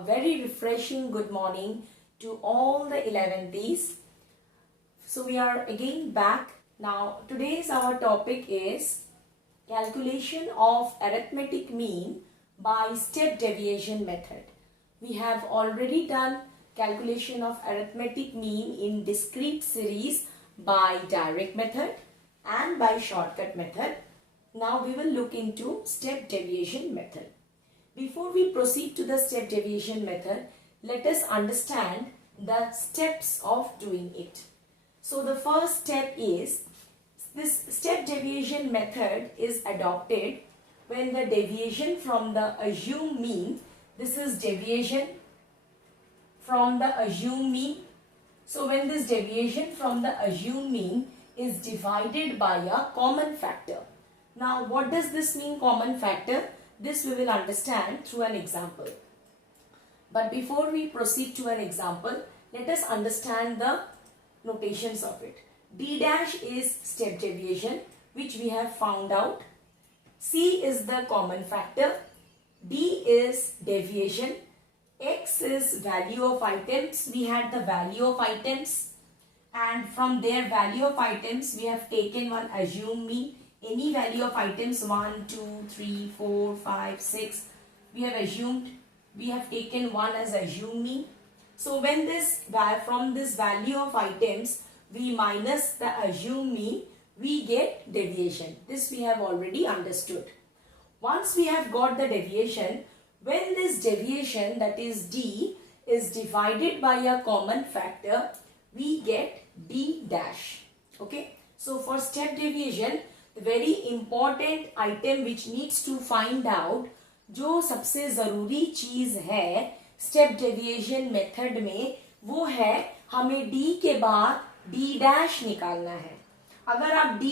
A very refreshing good morning to all the 11th. So we are again back. Now today's our topic is calculation of arithmetic mean by step deviation method. We have already done calculation of arithmetic mean in discrete series by direct method and by shortcut method. Now we will look into step deviation method. Before we proceed to the step deviation method, let us understand the steps of doing it. So the first step is, this step deviation method is adopted when the deviation from the assumed mean, this is deviation from the assumed mean. So when this deviation from the assumed mean is divided by a common factor. Now what does this mean, common factor? This we will understand through an example. But before we proceed to an example, let us understand the notations of it. D dash is step deviation, which we have found out. C is the common factor. D is deviation. X is value of items. We had the value of items, and from their value of items we have taken one assumed mean. Any value of items 1, 2, 3, 4, 5, 6 we have assumed, we have taken 1 as assumed mean. So when this from this value of items we minus the assumed mean, we get deviation. This we have already understood. Once we have got the deviation, when this deviation, that is D, is divided by a common factor, we get D dash. Okay. So for step deviation, the very important item which needs to find out, जो सबसे ज़रूरी चीज़ है step deviation method में, वो है हमें D के बाद D डैश निकालना है. अगर आप D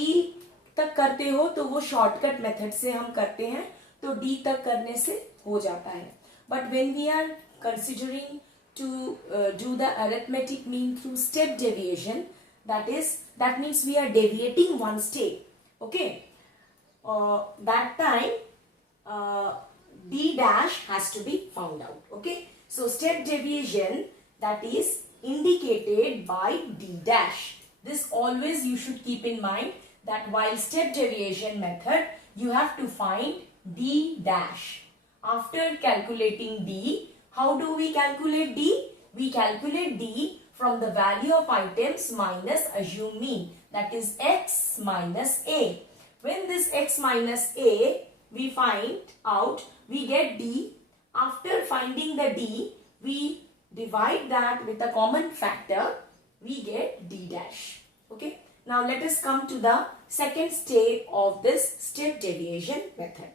तक करते हो तो वो शॉर्टकट मेथड से हम करते हैं, तो D तक करने से हो जाता है. But when we are considering to do the arithmetic mean through step deviation, that means we are deviating one step. Okay, that time D dash has to be found out. Okay, so step deviation, that is indicated by D dash. This always you should keep in mind, that while step deviation method you have to find D dash. After calculating D, how do we calculate D? We calculate D from the value of items minus assumed mean, that is x minus a. When this x minus a we find out, we get D. After finding the D, we divide that with a common factor, we get D dash. Okay. Now let us come to the second step of this step deviation method.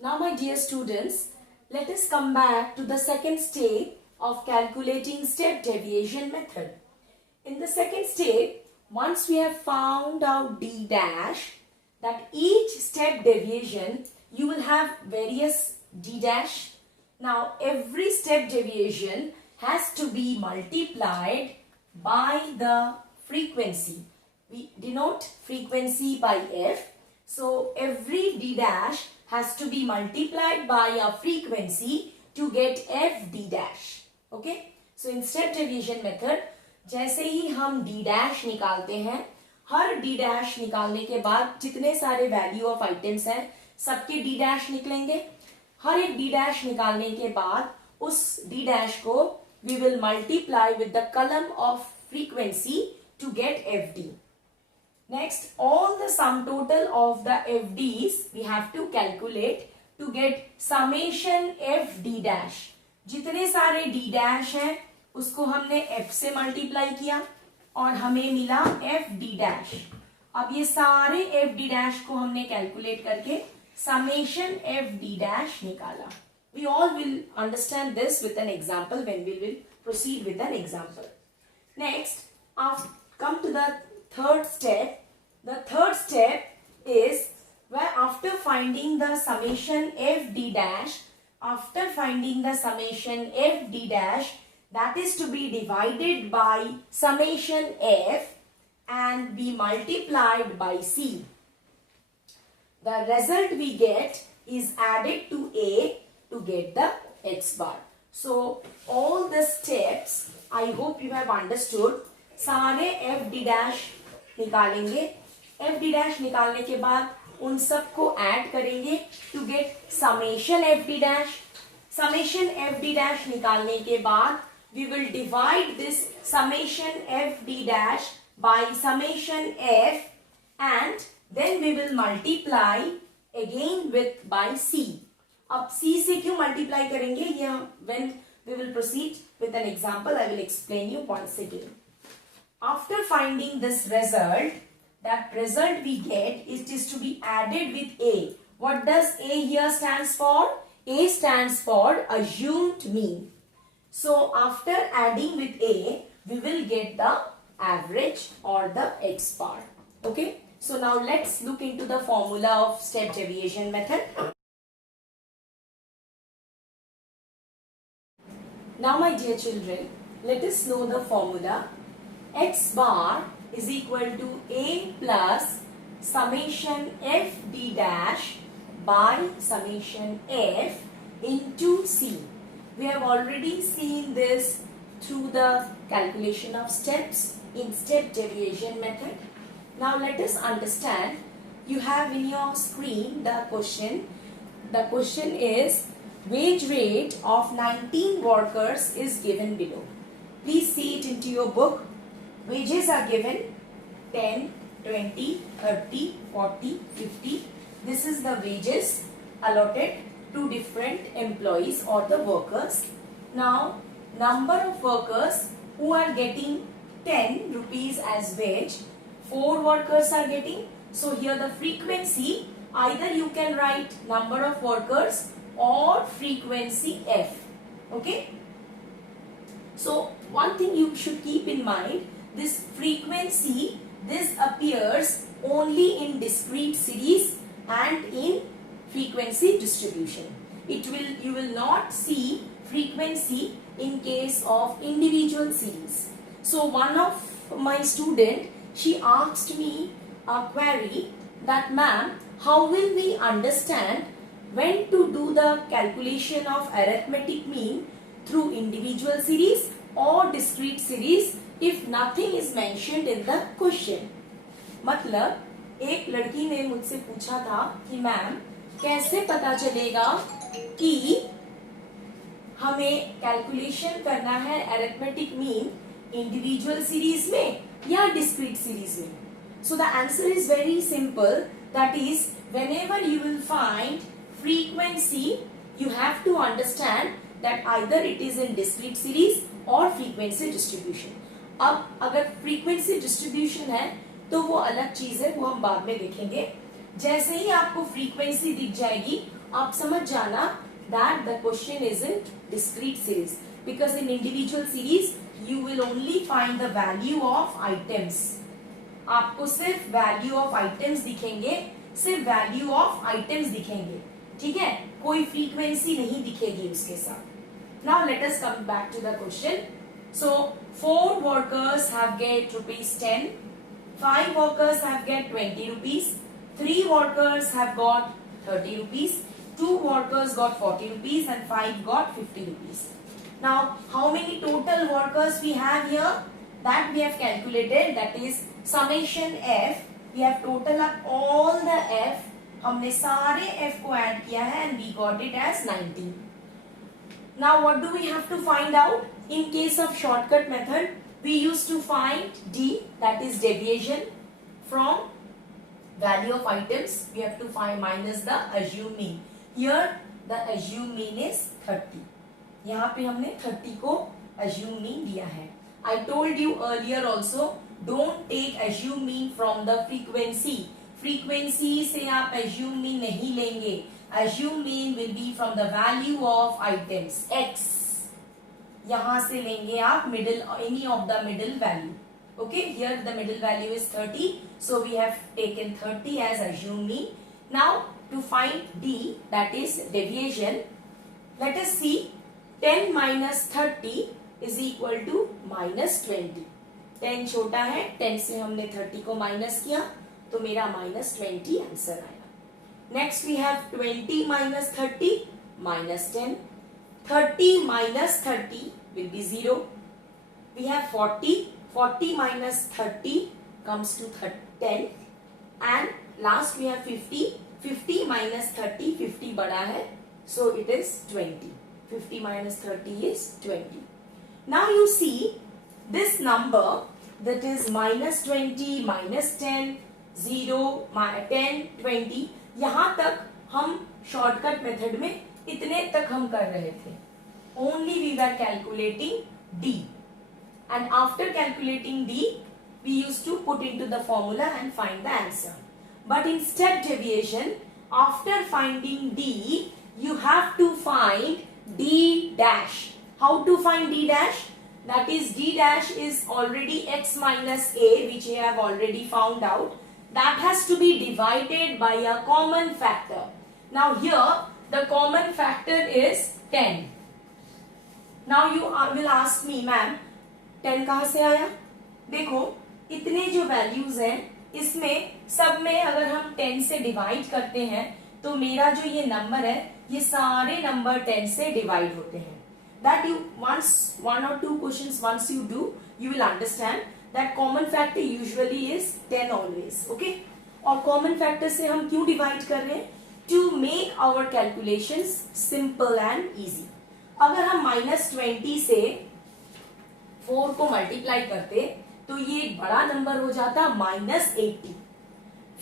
Now my dear students, let us come back to the second step of calculating step deviation method. In the second step, once we have found out D dash, that each step deviation you will have various D dash. Now every step deviation has to be multiplied by the frequency. We denote frequency by F. So every D dash has to be multiplied by a frequency to get F D dash. Okay. So in step deviation method, जैसे ही हम D dash निकालते हैं, हर D dash निकालने के बाद जितने सारे value of items हैं सबके D dash निकलेंगे. हर एक D dash निकालने के बाद उस D dash को we will multiply with the column of frequency to get FD. Next, all the sum total of the FDs we have to calculate to get summation FD dash. जितने सारे D dash हैं उसको हमने F से multiply किया और हमें मिला FD dash. अब ये सारे FD dash को हमने कैलकुलेट करके summation FD dash निकाला. We all will understand this with an example when we will proceed with an example. Next, come to the third step. The third step is where after finding the summation FD dash, that is to be divided by summation F and be multiplied by C. The result we get is added to A to get the x bar. So all the steps I hope you have understood. सारे F D dash निकालेंगे. F D dash निकालने के बाद उन सबको add करेंगे to get summation F D dash. Summation F D dash निकालने के बाद we will divide this summation f d dash by summation f and then we will multiply again with by c. अब c से क्यों multiply करेंगे ये हम when we will proceed with an example I will explain you once again. After finding this result, that result we get it is to be added with a. What does a here stands for? A stands for assumed mean. So after adding with a, we will get the average or the x bar. Okay. So now let's look into the formula of step deviation method. Now my dear children, let us know the formula. X bar is equal to a plus summation f d dash by summation f into c. We have already seen this through the calculation of steps in step deviation method. Now let us understand. You have in your screen the question. The question is wage rate of 19 workers is given below. Please see it into your book. Wages are given 10, 20, 30, 40, 50. This is the wages allotted to different employees or the workers. Now, number of workers who are getting 10 rupees as wage, 4 workers are getting. So, here the frequency, either you can write number of workers or frequency F. Okay. So, one thing you should keep in mind, this frequency, this appears only in discrete series and in frequency distribution. You will not see frequency in case of individual series. So one of my student, she asked me a query that ma'am, how will we understand when to do the calculation of arithmetic mean through individual series or discrete series if nothing is mentioned in the question. मतलब एक लड़की ने मुझसे पूछा था कि ma'am कैसे पता चलेगा कि हमें कैलकुलेशन करना है अरिथमेटिक मीन इंडिविजुअल सीरीज में या डिस्क्रीट सीरीज में. So the answer is very simple. That is whenever you will find frequency you have to understand that either it is in discrete series or frequency distribution. अब अगर frequency distribution है तो वो अलग चीज है, वो हम बाद में देखेंगे. जैसे ही आपको frequency दिख जाएगी आप समझ जाना that the question is in discrete series, because in individual series you will only find the value of items. आपको सिर्फ value of items दिखेंगे, सिर्फ value of items दिखेंगे, ठीक है, कोई frequency नहीं दिखेगी उसके साथ. Now let us come back to the question. So 4 workers have get rupees 10, 5 workers have get 20 rupees, 3 workers have got 30 rupees, 2 workers got 40 rupees and 5 got 50 rupees. Now how many total workers we have here? That we have calculated, that is summation F. We have total up all the F. हमने सारे F को add किया है and we got it as 19. Now what do we have to find out? In case of shortcut method, we used to find D, that is deviation from value of items. We have to find minus the assumed mean. Here the assumed mean is 30. यहाँ पे हमने 30 को assumed mean दिया है. I told you earlier also, don't take assumed mean from the frequency. Frequency से आप assumed mean नहीं लेंगे. Assumed mean will be from the value of items X. यहाँ से लेंगे आप middle, any of the middle value. Okay, here the middle value is 30, so we have taken 30 as assumed mean. Now to find D, that is deviation, let us see 10 minus 30 is equal to minus 20. 10 छोटा है, 10 से हमने 30 को minus किया तो मेरा minus 20 answer आया. Next we have 20 minus 30 minus 10, 30 minus 30 will be 0. We have 40. 40 minus 30 comes to 10. And last we have 50. 50 minus 30, 50 बड़ा है, so it is 20. 50 minus 30 is 20. Now you see this number, that is minus 20, minus 10, 0, 10, 20. यहाँ तक हम shortcut method में इतने तक हम कर रहे थे. Only we were calculating D, and after calculating D, we used to put into the formula and find the answer. But in step deviation, after finding D, you have to find D dash. How to find D dash? That is, D dash is already x minus a, which we have already found out. That has to be divided by a common factor. Now here, the common factor is 10. Now you will ask me, ma'am, 10 कहाँ से आया? देखो, इतने जो values हैं, इसमें सब में अगर हम 10 से डिवाइड करते हैं, तो मेरा जो ये नंबर है, ये सारे नंबर 10 से डिवाइड होते हैं. That you once, one or two questions once you do, you will understand that common factor usually is 10 always. Okay? और common factor से हम क्यों डिवाइड कर रहे हैं? To make our calculations simple and easy. अगर हम -20 से 4 को मल्टीप्लाई करते, तो ये एक बड़ा नंबर हो जाता -80.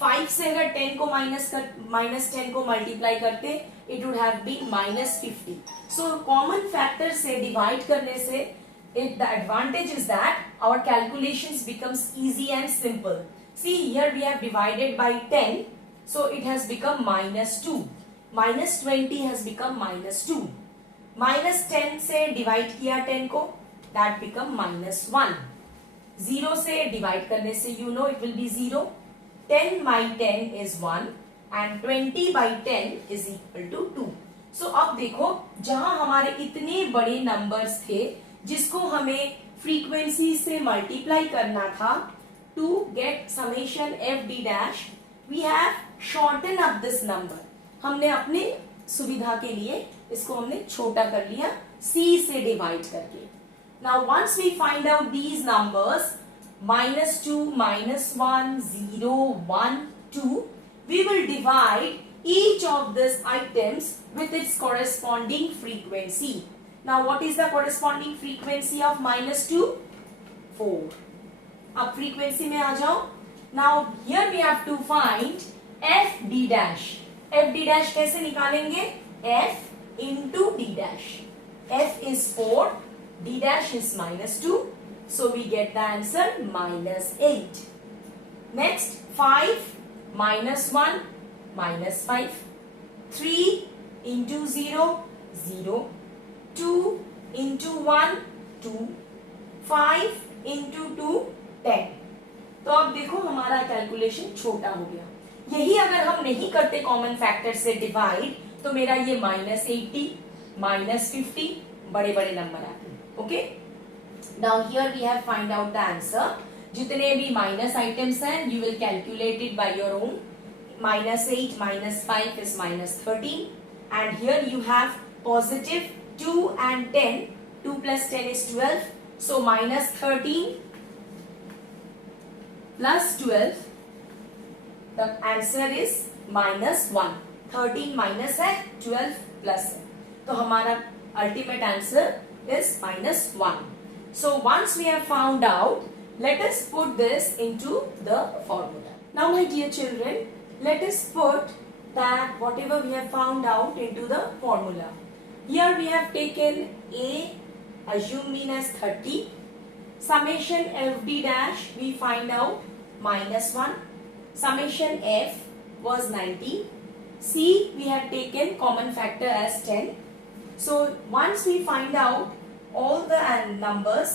5 से अगर 10 को -10 को मल्टीप्लाई करते, it would have been -50. So common factor से डिवाइड करने से the advantage is that our calculations becomes easy and simple. See here we have divided by 10, so it has become -2. -20 has become -2. -10 से divide किया 10 को, that become -1. 0 से divide करने से you know it will be 0. 10 by 10 is 1 and 20 by 10 is equal to 2. So अब देखो, जहां हमारे इतने बड़े नंबर्स थे जिसको हमें फ्रीक्वेंसी से मल्टीप्लाई करना था, to get summation f d dash, we have shorten up this number. हमने अपने सुविधा के लिए इसको हमने छोटा कर लिया c से डिवाइड करके. Now once we find out these numbers, -2, -1, 0, 1, 2, we will divide each of these items with its corresponding frequency. Now what is the corresponding frequency of -2? 4. अब frequency में आ जाओ. Now here we have to find f d dash. f d dash कैसे निकालेंगे? f into d dash. f is 4, d dash is -2. So we get the answer -8. Next, 5 minus 1 minus 5. 3 into 0, 0. 2 into 1, 2. 5 into 2, 10. तो अब देखो हमारा calculation छोटा हो गया. यही अगर हम नहीं करते कॉमन फैक्टर से डिवाइड, तो मेरा ये -80, -50 बड़े बड़े नंबर आते हैं. Okay? Now here we have find out the answer. जितने भी माइनस आइटम्स हैं, you will calculate it by your own. -8 minus 5 is -13, and here you have positive 2 and 10. 2 plus 10 is 12. So -13 plus 12. The answer is -1. 13 minus है, 12 plus है. तो हमारा ultimate answer is -1. So once we have found out, let us put this into the formula. Now my dear children, let us put that whatever we have found out into the formula. Here we have taken A, assume mean as 30. Summation f d dash we find out -1. Summation f was 90. C we have taken common factor as 10. So once we find out all the numbers,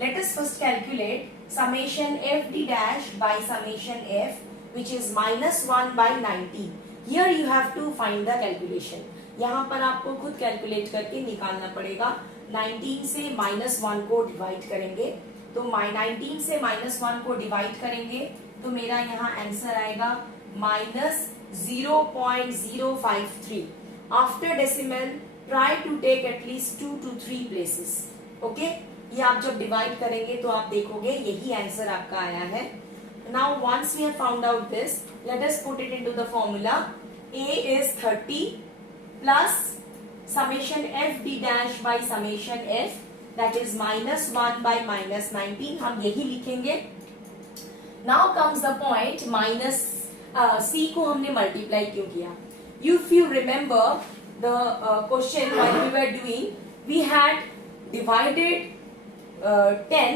let us first calculate summation f d dash by summation f, which is -1 by 90. Here you have to find the calculation. यहाँ पर आपको खुद calculate करके निकालना पड़ेगा. 19 से -1 को divide करेंगे, तो 19 से -1 को डिवाइड करेंगे, तो मेरा यहाँ आंसर आएगा -0.053. After decimal try to take at least 2 to 3 places. Okay, ये आप जब डिवाइड करेंगे तो आप देखोगे यही आंसर आपका आया है. Now once we have found out this, let us put it into the formula. A is 30 plus summation f d dash by summation f, that is minus 1 by minus 19. हम यही लिखेंगे. Now comes the point, minus c को हमने multiply क्यों किया? If you remember the question while we were doing, we had divided 10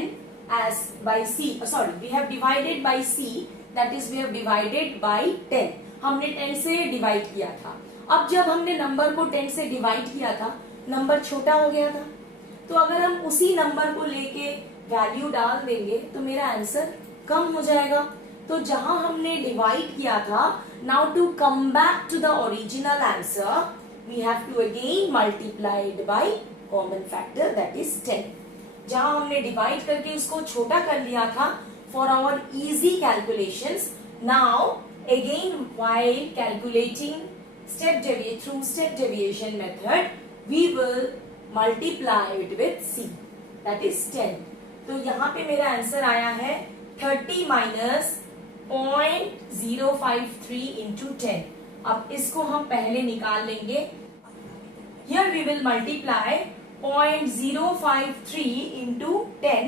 as by c. Sorry, we have divided by c, that is we have divided by 10. हमने 10 से divide किया था. अब जब हमने नंबर को 10 से डिवाइड किया था, नंबर छोटा हो गया था. तो अगर हम उसी नंबर को लेके वैल्यू डाल देंगे तो मेरा आंसर कम हो जाएगा. तो जहां हमने डिवाइड किया था, now to come back to the original answer, we have to again multiplied by common factor, that is 10. जहां हमने डिवाइड करके उसको छोटा कर लिया था for our easy calculations, now again while calculating through step deviation method, we will multiply it with c, that is 10. तो यहाँ पे मेरा आंसर आया है 30 minus 0.053 into 10. अब इसको हम पहले निकाल लेंगे. Here we will multiply 0.053 into 10.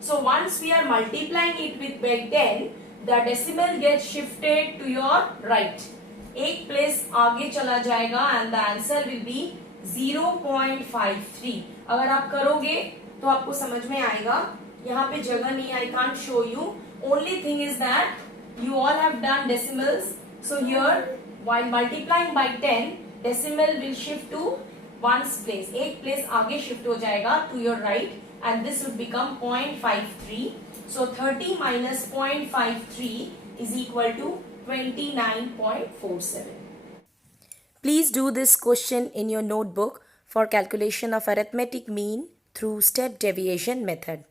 So once we are multiplying it with 10, the decimal gets shifted to your right. एक प्लेस आगे चला जाएगा and the answer will be 0.53. अगर आप करोगे तो आपको समझ में आएगा. यहाँ पे जगह नहीं, I can't show you. Only thing is that you all have done decimals. So here while multiplying by 10, decimal will shift to ones place. एक प्लेस आगे शिफ्ट हो जाएगा to your right and this would become 0.53. So 30 minus 0.53 is equal to 29.47. Please do this question in your notebook for calculation of arithmetic mean through step deviation method.